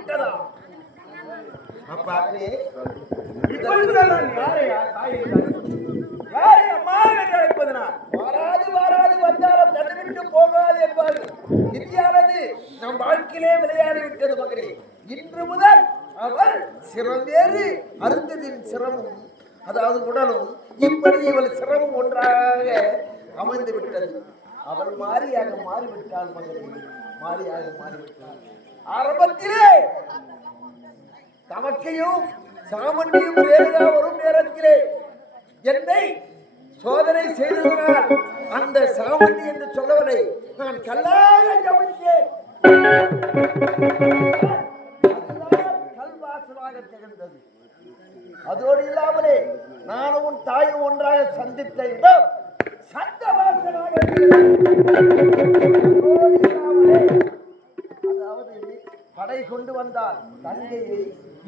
விட்டதா? அப்பாவே இப்பொழுதுதான் நான் யாரையா தாயை யாரை அம்மா என்று அழைப்பதனா? வாராது வாராது வந்தாலும் தள்ளிவிட்டு போகாது என்பார்கள். விதியானது நம் வாழ்க்கையிலே விளையாடி விட்டது மகனே. இன்று முதல் அவள் சிரம் வேறு அருந்ததின் சிரமும், அதாவது உடலும் இப்படி இவள் சிரமம் ஒன்றாக அமைந்து விட்டது. அவள் மாறியாக மாறிவிட்டாள் மகனே, மாறியாக மாறிவிட்டாள். ஆரம்பத்திலே தமக்கையும் சாமண்டியும் ரேணுகா வரும் நேரத்திலே என்னை சோதனை செய்ததனால் அந்த சாமண்டி என்று சொல்லவனை நான் கல்லாக கவனித்தேன். கல்வாசலாக திகழ்ந்தது. அதோடு இல்லாமலே நானும் உன் தாயும் ஒன்றாக சந்தித்த இடம் சந்தவாசனாக, அதாவது படை கொண்டு வந்தார் தங்கையை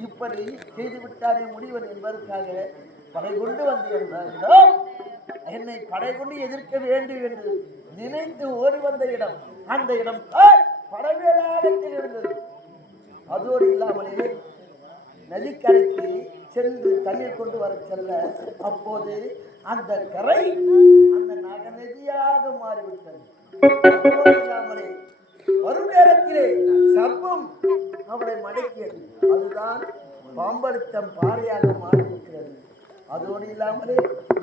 இப்படி செய்துவிட்டாரே முடிவன் என்பதற்காக படை கொண்டு வந்திருந்தோம். என்னை படை கொண்டு எதிர்க்க வேண்டும் என்று நினைத்து ஓடி வந்த இடம் அந்த இடம் படவேளாளத்தில் இருந்தது. அதோடு இல்லாமலே நதிக்கரைக்கு சென்று தண்ணீர் கொண்டு வர செல்ல அப்போது அந்த கரை அந்த நதியாக மாறிவிட்டது. அதோடு இல்லாமலே வரும் நேரத்திலே சர்ப்பம் அவளை மடக்கியது. அதுதான் பாம்பளித்தம் பாறையாக மாறிவிட்டது. அதோடு இல்லாமலே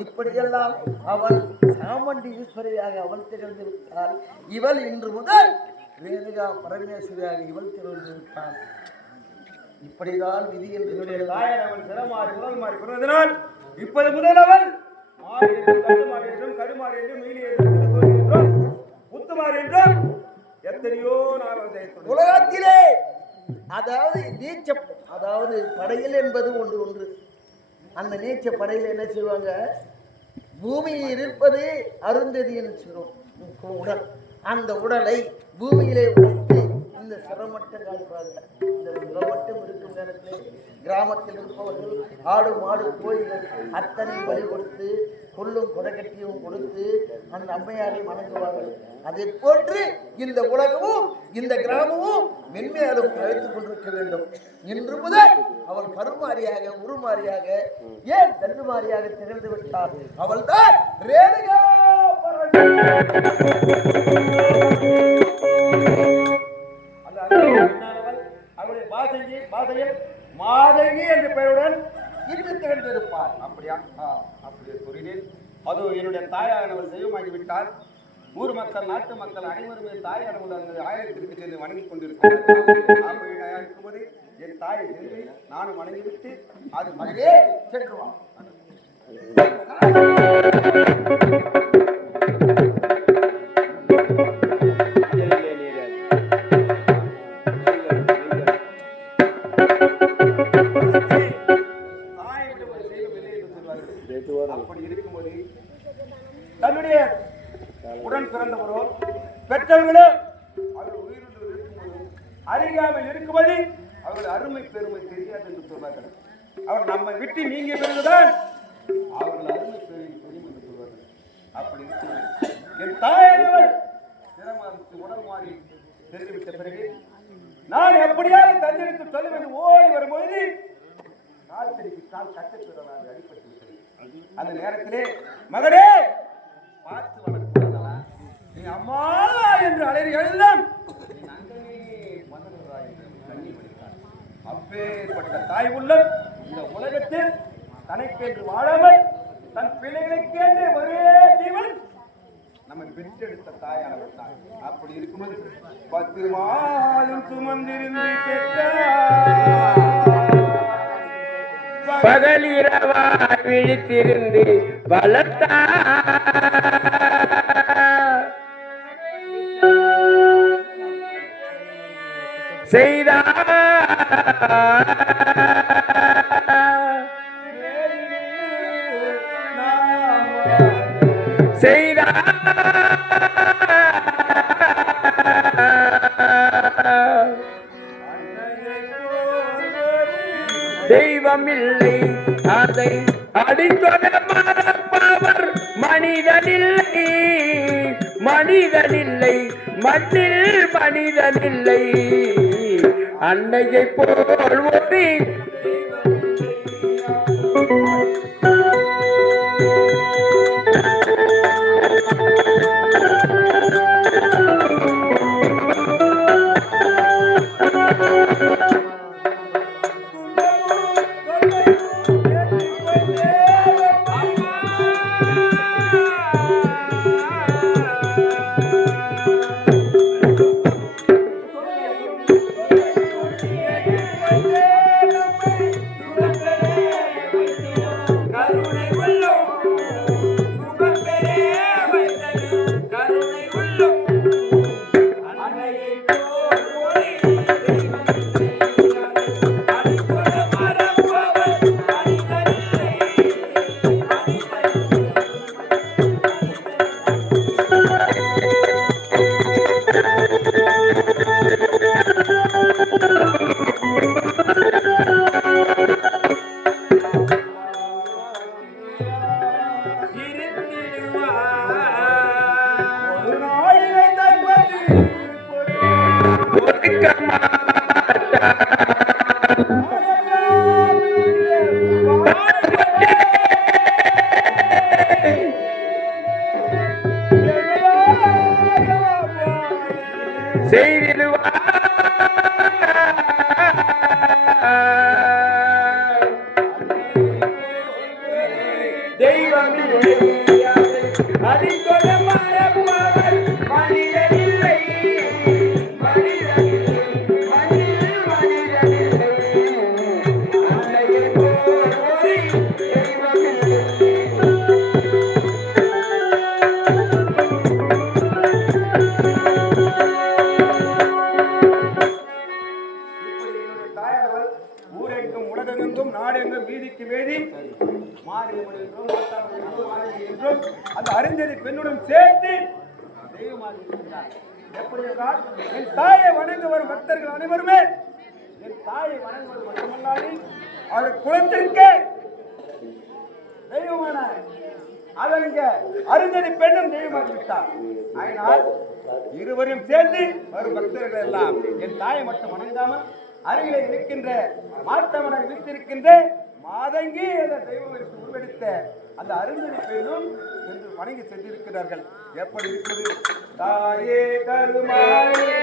இப்படியெல்லாம் அவள் சாமண்டி ஈஸ்வரியாக அவள் திகழ்ந்து விட்டாள். இவள் இன்று முதல் ரேணுகா பரமேஸ்வரியாக இவள் திகழ்ந்து விட்டாள். இப்படிதான் விதி என்று தாயார் அவள் சிறமாறி உடல் மாறி கொள்வதனால் இப்போது முதல் அவள் மாறி என்றும் கட்டுமாறி என்றும் கருமாறி என்றும் மீறி என்றும் முத்துமாறி என்றும் எத்தனையோ நாள் உலகத்திலே அதாவது நீச்ச, அதாவது படையில் என்பது ஒன்று. அந்த நீச்ச படையில் என்ன செய்வாங்க, பூமியில் இருப்பது அருந்ததியின் உடல். அந்த உடலை பூமியிலே உடைத்து இந்த சிரமட்டம் காய்ப்பாங்க. இந்த சிரமட்டம் இருக்கும் நேரத்தில் கிராமத்தில் இருப்பவர்கள் ஆடு மாடு கோயில்கள் அத்தனை பலி கொடுத்து கொள்ளும் கொடைக்கட்டியும் கொடுத்து அந்த அம்மையாரை வணங்குவார்கள். அதை போன்று இந்த உலகமும் இந்த கிராமமும் மென்மையாலும் கழித்துக் கொண்டிருக்க வேண்டும். இன்று முதல் அவள் கருமாரியாக உருமாரியாக ஏன் தண்டுமாரியாக திகழ்ந்து விட்டாள். அவள் தான் ரேணுகா அவருடைய பாசையில் மாதங்கி என்ற பெயருடன் இன்று திகழ்ந்திருப்பார். அப்படியா? அப்படி கூறினேன். அது என்னுடைய தாயானவள் தெய்வமாகிவிட்டார். ஊர் மக்கள் நாட்டு மக்கள் அனைவருமே தாயானவள் அந்த ஆயிரத்திற்கு சென்று வணங்கிக் கொண்டிருக்கிறார். இருக்கும்போது என் தாயை சென்று நானும் வணங்கிவிட்டு அது மகளே சென்றுவான். அப்படி இருக்கும்போது தன்னுடைய உடன் பிறந்தவரோ பெற்றவர்களோ அவர்கள் உயிரோடு இருக்கும்போது அறியாமல் இருக்கும்போது அவர்கள் அருமை பெருமை தெரியாது என்று சொல்வார்கள். அவர் நம்மை விட்டு நீங்க பிறகுதான் அவர்கள் அருமை பெருமை தெரியும் என்று சொல்வார்கள். அப்படி இருக்கும்போது என் தாயானவள் சிரமத்து உடல் மாறி தெரிந்துவிட்ட பிறகு நான் எப்படியாவது தஞ்செடுத்து சொல்ல வேண்டும் ஓடி வரும்போது கால் செடிக்கு கால் கட்டத்துடன் அடிப்பட்டு விட்டது. அந்த நேரத்திலே மகனே பார்த்து வளர்க்கிறதா நீ அம்மா என்று அலறி எழுதான் அப்பேற்பட்ட தாய் உள்ளம் இந்த உலகத்தில் தனக்கென்று வாழாமல் தன் பிள்ளைகளுக்கென்று ஒரே ஜீவன் நம்ம பெற்றெடுத்த தாயானவர் தான். அப்படி இருக்கும்போது 10 மாதம் சுமந்திருந்து பகலிரவாய் விழித்திருந்து வளர்த்தா செய்தா செய்தா தெய்வமில்லை அதை அடித்தொட மறப்பவர் மனிதனில்லை, மனிதனில்லை மண்ணில் மனிதனில்லை. அன்னையை போல் ஓடி உலகெங்கும் நாடெங்கும் வீதிக்கு வேதி மாரியம்மன் என்றும் மாரியம்மன் என்றும் அந்த அறிஞரை பெண்ணுடன் சேர்த்து தெய்வமாக இருக்கிறார். எப்படி என்றால் என் தாயை வணங்க வரும் பக்தர்கள் அனைவருமே என் தாயை வணங்குவது மட்டுமல்லாது அவர் குலத்திற்கு தெய்வமான அதனுங்க அறிஞரை பெண்ணும் தெய்வமாகி விட்டார். அதனால் இருவரையும் சேர்ந்து வரும் பக்தர்கள் எல்லாம் என் தாயை மட்டும் வணங்காமல் அருகிலே இருக்கின்ற மாத்தவனை விழித்திருக்கின்ற மாதங்கி என்ற தெய்வம் உருவெடுத்த அந்த அறிஞரை பெயரும் சென்று வணங்கி சென்றிருக்கிறார்கள். எப்படி இருக்குது தாயே கருமாயே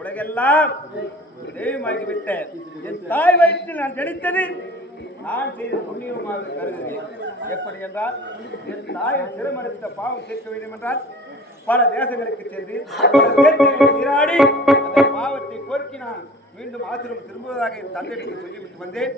உலகெல்லாம் தெய்வமாகிவிட்ட என் தாய் வயிற்றில் நான் ஜனித்தது நான் செய்த புண்ணியமாக கருதுகிறேன். எப்படி என்றால் என் தாயை திருமணத்த பாவம் சேர்க்க வேண்டும் என்றால் பல தேசங்களுக்கு சென்று பல தேசங்களுக்கு நீராடி அந்த பாவத்தை போக்கி நான் மீண்டும் ஆசிரம் திரும்புவதாக என் தந்தைக்கு சொல்லிவிட்டு வந்தேன்.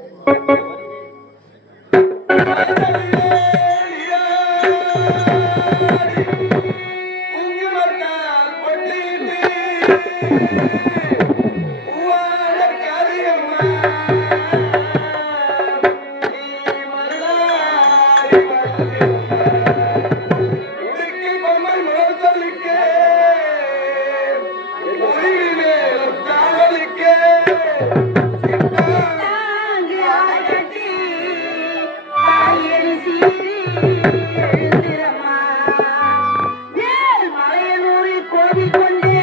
மலையனூரில் கோடி கொண்டே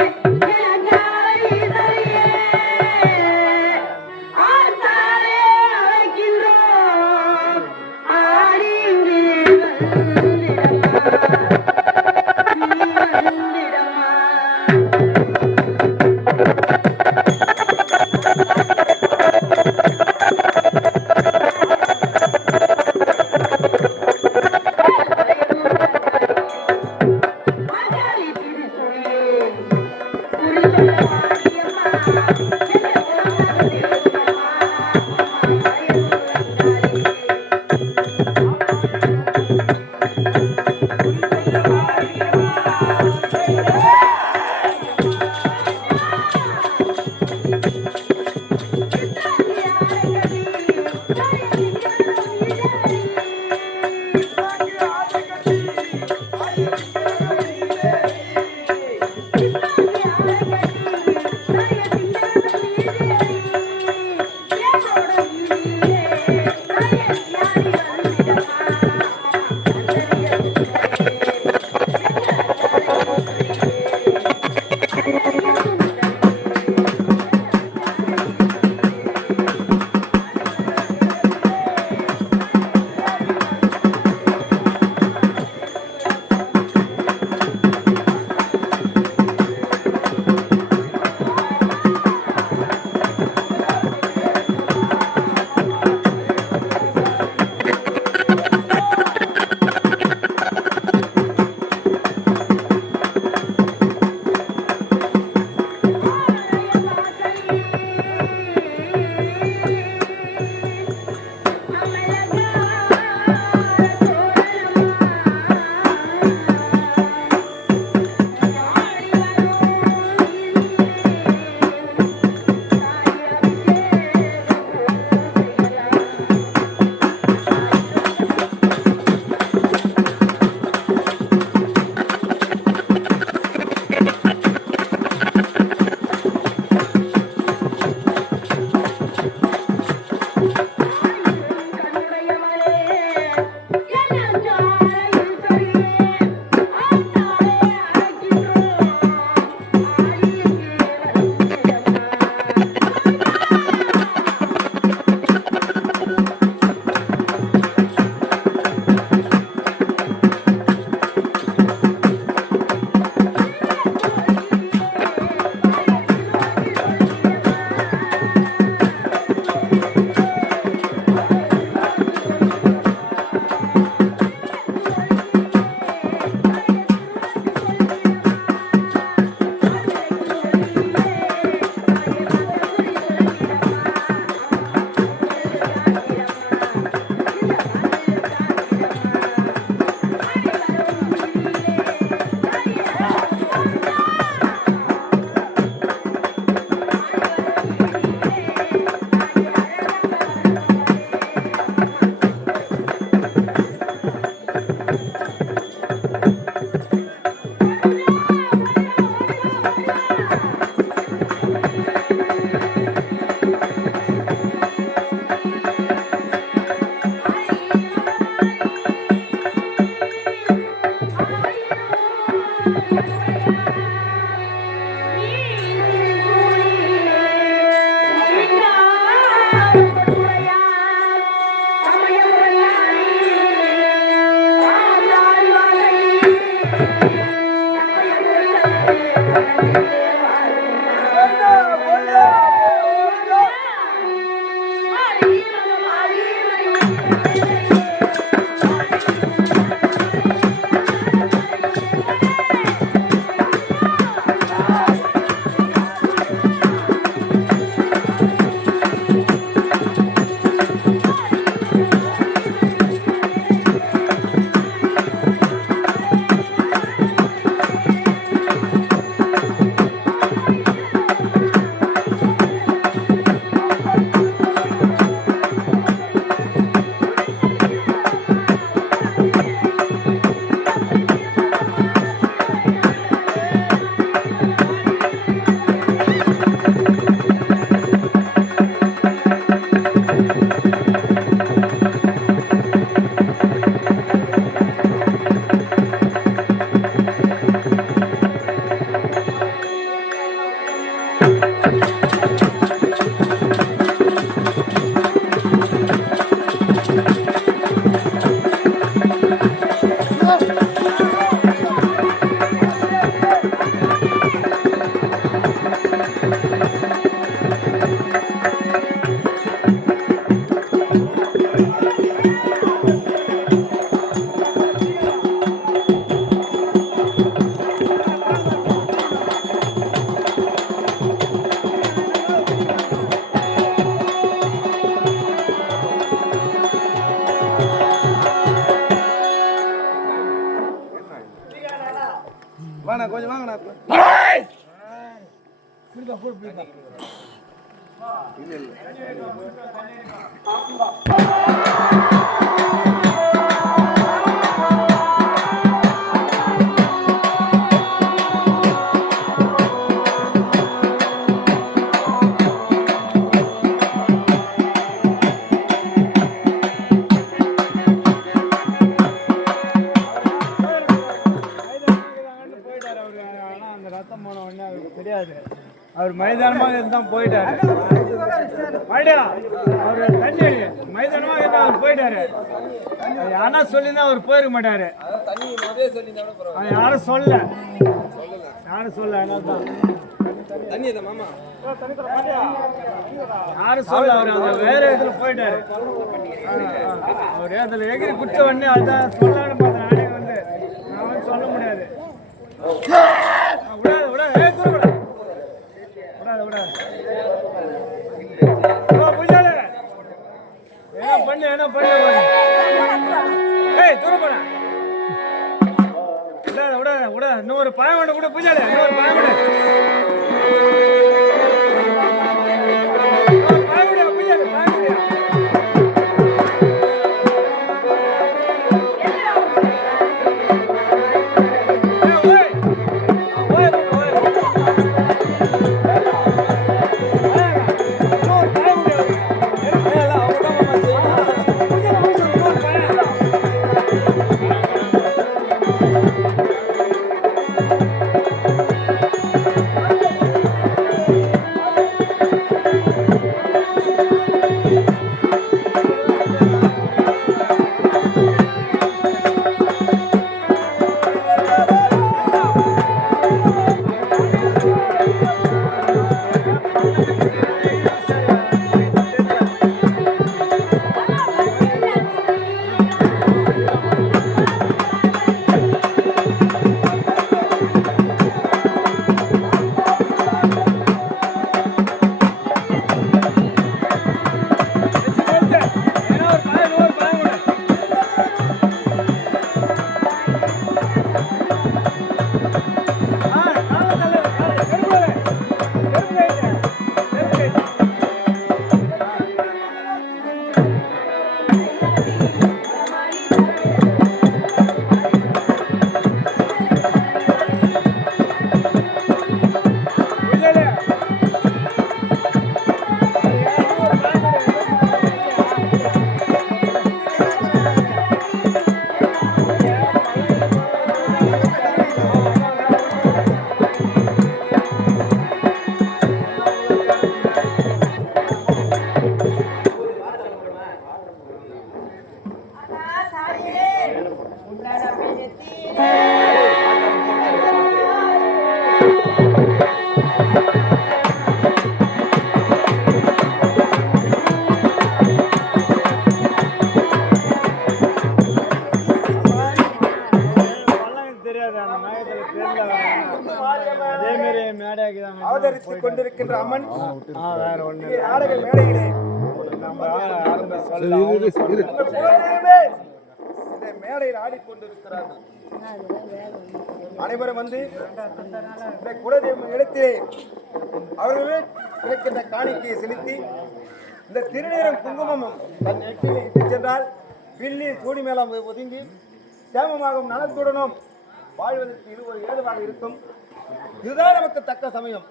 வாண்ணா கொஞ்சம் வாங்கண்ணா அவர் மைதானமாக இருந்தால் போயிட்டாரு. அவர் தண்ணி மைதானமாக இருந்தால் அவர் போயிட்டாரு. ஆனா சொல்லிதான் அவர் போயிருக்க மாட்டாரு. யாரும் சொல்ல யாரும் சொல்ல யாரும் சொல்ல அவர் அந்த வேற இதுல போயிட்டாரு. அவர் அதுல எகிரி குடிச்ச உடனே அதான் சொல்லலான்னு பார்த்தேன். நானே வந்து நான் வந்து சொல்ல முடியாது. விடாது விடாது விடாது விடாது என்ன பண்ணு என்ன பண்ணு தூரம் பண்ண விடாத விடாத விடாத இன்னொரு பயமோட கூட பூஜாலே இன்னொரு பயமோட பூஜாலே பயமுடியா அவதரித்துக் கொண்டிருக்கின்ற அம்மன் வேற ஒண்ணு நாடக மேடையிலே நம்ம இந்த மேடையில் ஆடிக்கொண்டிருக்கிறார்கள். அனைவரும் வந்து இந்த குலதெய்வம் இடத்திலே அவர்களே கிடைக்கின்ற காணிக்கையை செலுத்தி இந்த திருநீரம் குங்குமம் தன் நெற்றியில் இட்டு சென்றால் வில்லி சூடி மேலம் ஒதுங்கி சேமமாகவும் நலத்துடனும் வாழ்வதற்கு இது ஒரு ஏதுவாக இருக்கும். இதுதான் நமக்கு தக்க சமயம்.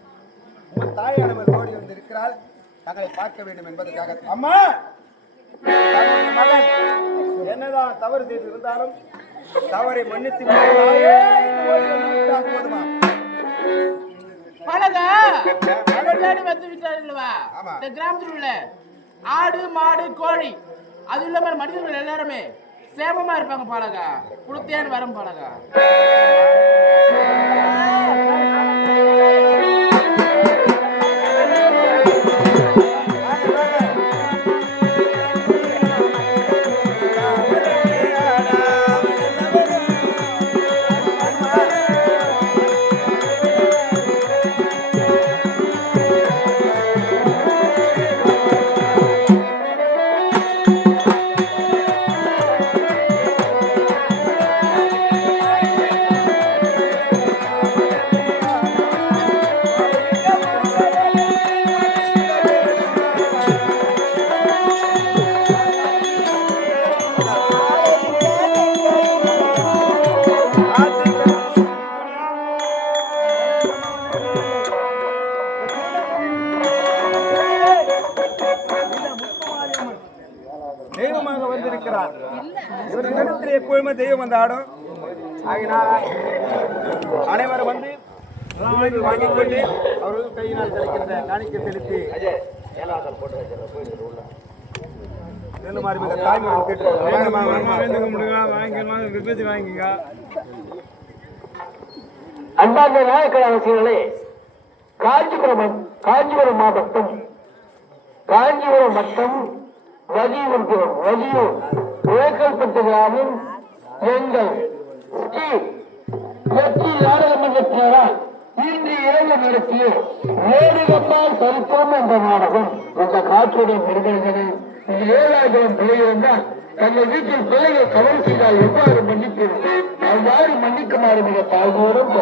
உங்கள் தாயானவர் ஓடி வந்து இருக்கிறாள், தங்களை பார்க்க வேண்டும் என்பதற்காக. அம்மா, மகன் என்னதான் தவறு செய்து இருந்தாலும் தவறை மன்னித்து போதுமா? பழகா அவர்தானே வந்து விட்டார் இல்லவா? இந்த கிராமத்தில் உள்ள ஆடு மாடு கோழி அது இல்லாம மனிதர்கள் எல்லாருமே சேமமா இருப்பாங்க பழகா. குடுத்தேன்னு வரும் பழகா. தெய்வமாக வந்திருக்கிறார். இவர் இடத்தில் எப்பொழுதுமே தெய்வம் வந்து ஆடும். ஆகினால் அனைவரும் வந்து வாங்கிக் கொண்டு அவர்கள் கையினால் கிடைக்கின்ற காணிக்கை செலுத்தி தாய்மொழி கேட்டு வாங்கிங்க. அன்பார்ந்த நாயக்கராசிகளே, காஞ்சிபுரம் மாவட்டம் காஞ்சிபுரம் வட்டம் வதியூர் உழைக்கல்பட்டு கிராமம் எங்கள் ஸ்ரீ வெற்றி நாடகமன்றத்தினரால் இன்று இரவு நடத்திய வேடுகம்மாள் சரித்திரம் என்ற நாடகம் இந்த காட்சியுடன் முடிகிறது. இந்த 7,000 பிள்ளை இருந்தால் தங்கள் வீட்டில் பிள்ளைகள் கவலை செய்தால் எவ்வாறு மன்னிப்பது? அவ்வாறு மன்னிக்குமாறு மிக தாழ்வோடும்